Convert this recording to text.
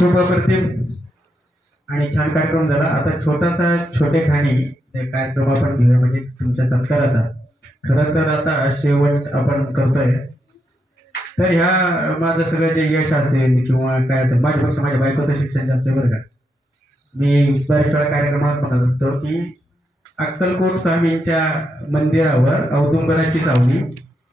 खूप अप्रतिम आणि छान कार्यक्रम झाला। आता छोटासा छोटे खाणी कार्यक्रम आपण घेऊया, म्हणजे तुमच्या सत्काराचा। खरं तर आता शेवट आपण करतोय, तर ह्या माझं सगळं जे यश असेल किंवा काय असेल, माझ्यापेक्षा माझ्या बायकोचं शिक्षण जास्त आहे बरं का। मी बऱ्याच वेळा कार्यक्रमात म्हणत असतो की अक्कलकोट स्वामींच्या मंदिरावर औदुंबराची सावली